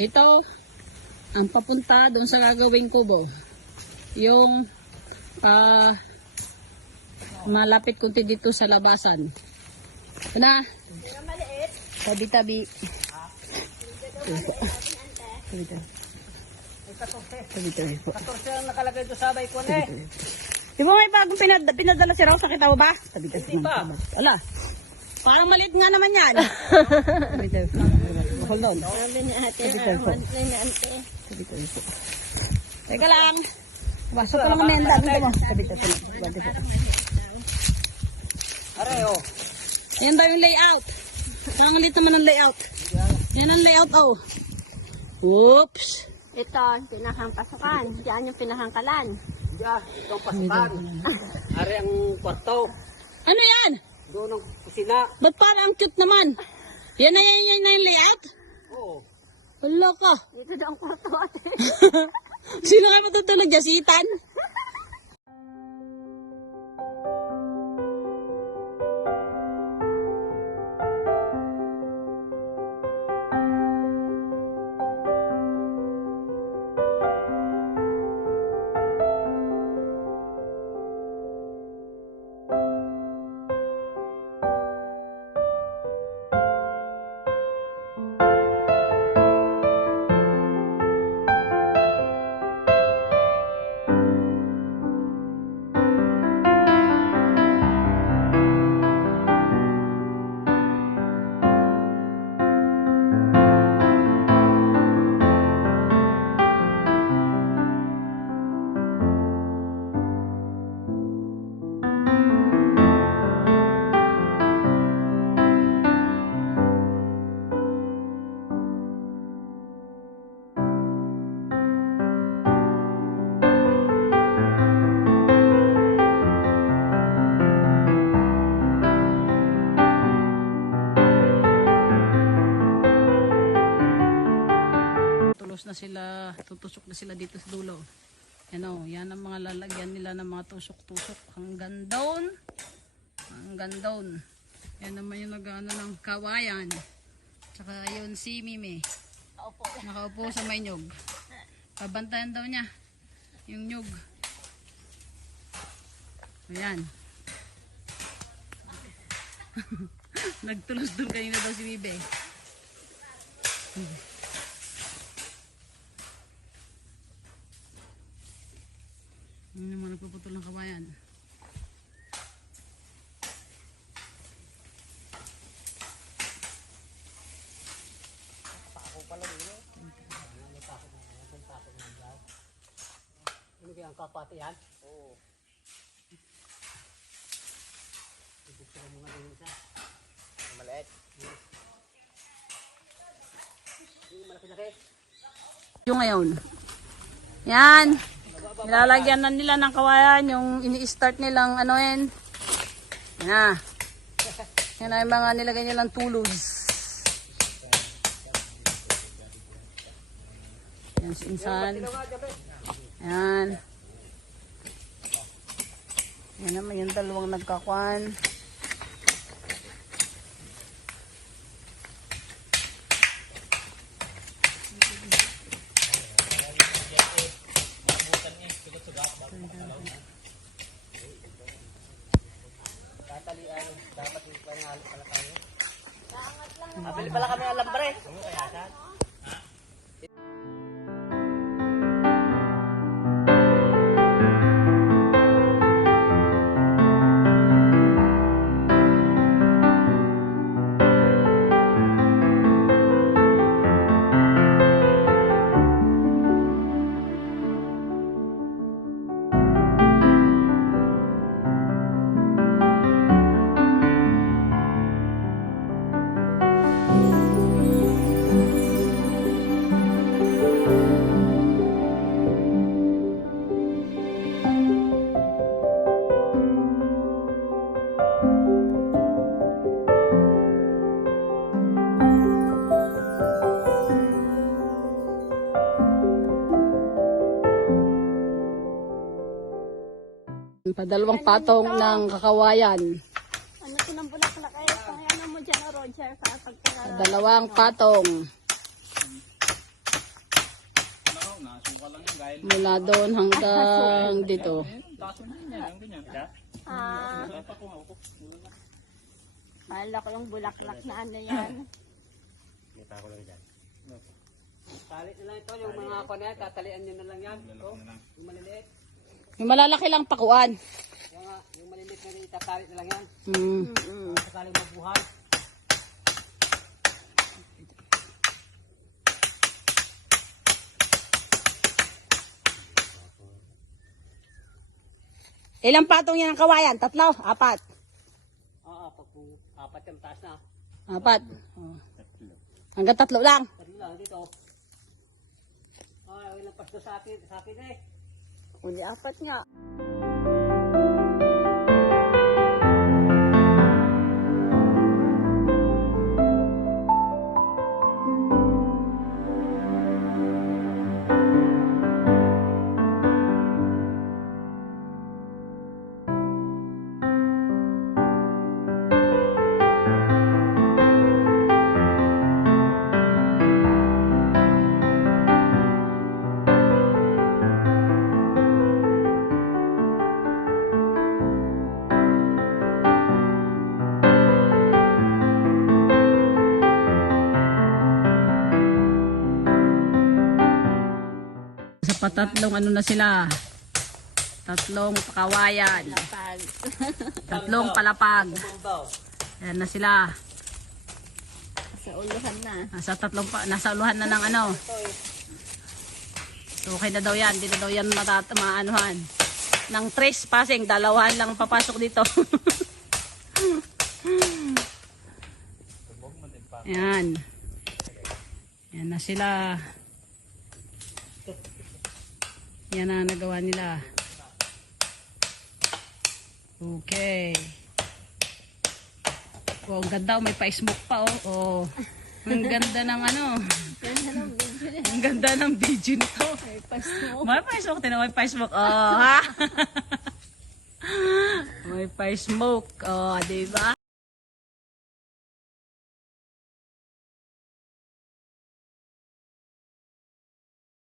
Ito, ang papunta doon sa gagawing kubo. Yung ah malapit kunti dito sa labasan. Ito na. Tabi-tabi. Tabi-tabi. Tabi-tabi po. 14 ang nakalagay doon sa bay ko na eh. Di ba may bagong pinad pinadala si Rosa? Kita ba? Tabi-tabi. Hindi pa. Ala. Parang maliit nga naman yan. Tabi-tabi. Hold on. Sabi ni ate, Tabi-tabi po. monthly ni ate. Tabi-tabi po. Teka lang. Basok ko lang umenda. Dito mo. Tabi-tabi. Tabi-tabi. Are oh. Ayan daw yung layout. Ang ulit naman ang layout. Yan ang layout, oh. Oops. Ito, pinakang pasukan. Diyan yung pinakangkalan. Diyan, ito pasukan. Are ang kwarto. Ano yan? Doon ang kusina. Ba't parang ang cute naman? Yan na yan, yan na yung layout? Oo. Wala ka. Ito daw ang kwarto ate. Sino kayo matutulog dyan? Si? sila, tutusok na sila dito sa dulo. Yan o, yan ang mga lalagyan nila ng mga tusok-tusok. Hanggang down. Hanggang down. Yan naman yung nag-ano ng kawayan. Tsaka yun si Mimi. Nakaupo sa may nyug. Pabantayan daw niya. Yung nyug. Ayan. Nagtulos doon kanina daw si Bibe. Ano naman nagpuputol ng kawayan? Ano kaya ang kapati yan? Oo. Ibuksan mo nga din isa. Maliit. Hindi malaki-laki. Yung ngayon. Yan. Nilalagyan na nila ng kawayan yung ini-start nilang ano yan. Na. Yan na yung mga nilagay nilang tulos. Yan si Insan. Yan. Yan naman yung dalawang nagkakwan. Pala kami ng lambre. Padalawang patong ng kakawayan. Ano ko ng bulaklak ay ano mo dyan, Roger, sa. Dalawang patong. Mula doon hanggang dito. Ah. Kala ko yung bulaklak na ano yan. Kita ko lang dyan. Tali na lang ito, yung mga na yan, tatalian nyo na lang yan. Oh, yung maliliit. Yung malalaki lang pakuan. Yung, ah, yung maliliit na rin, itatali na lang yan. Hmm. Mm-mm. Sakaling mabuhay. Ilang patong yan ang kawayan? Tatlo? Apat? Oo, pag kung apat yung taas na. Apat. Oh. Hanggang tatlo lang. Tatlo lang dito. Ay, ilang pasto sa akin, sa akin eh. Uli apat nga. Sa patatlong ano na sila? Tatlong kawayan. Pag. Tatlong palapag. Ayan na sila. Sa uluhan na. Nasa tatlong pa, nasa uluhan na ng ano. So, okay na daw yan. Hindi na daw yan matat maanuhan. Ng tres passing, dalawahan lang papasok dito. Yan. Yan na sila. Yan na nagawa nila. Okay. Oh, ang ganda. oh. May pa-smoke pa, oh. oh. Ang ganda ng ano. Ang ganda ng video nito. May pasmo. May pa-smoke. Tinan, may pa-smoke. Oh, ha? may pa-smoke. Oh, di ba?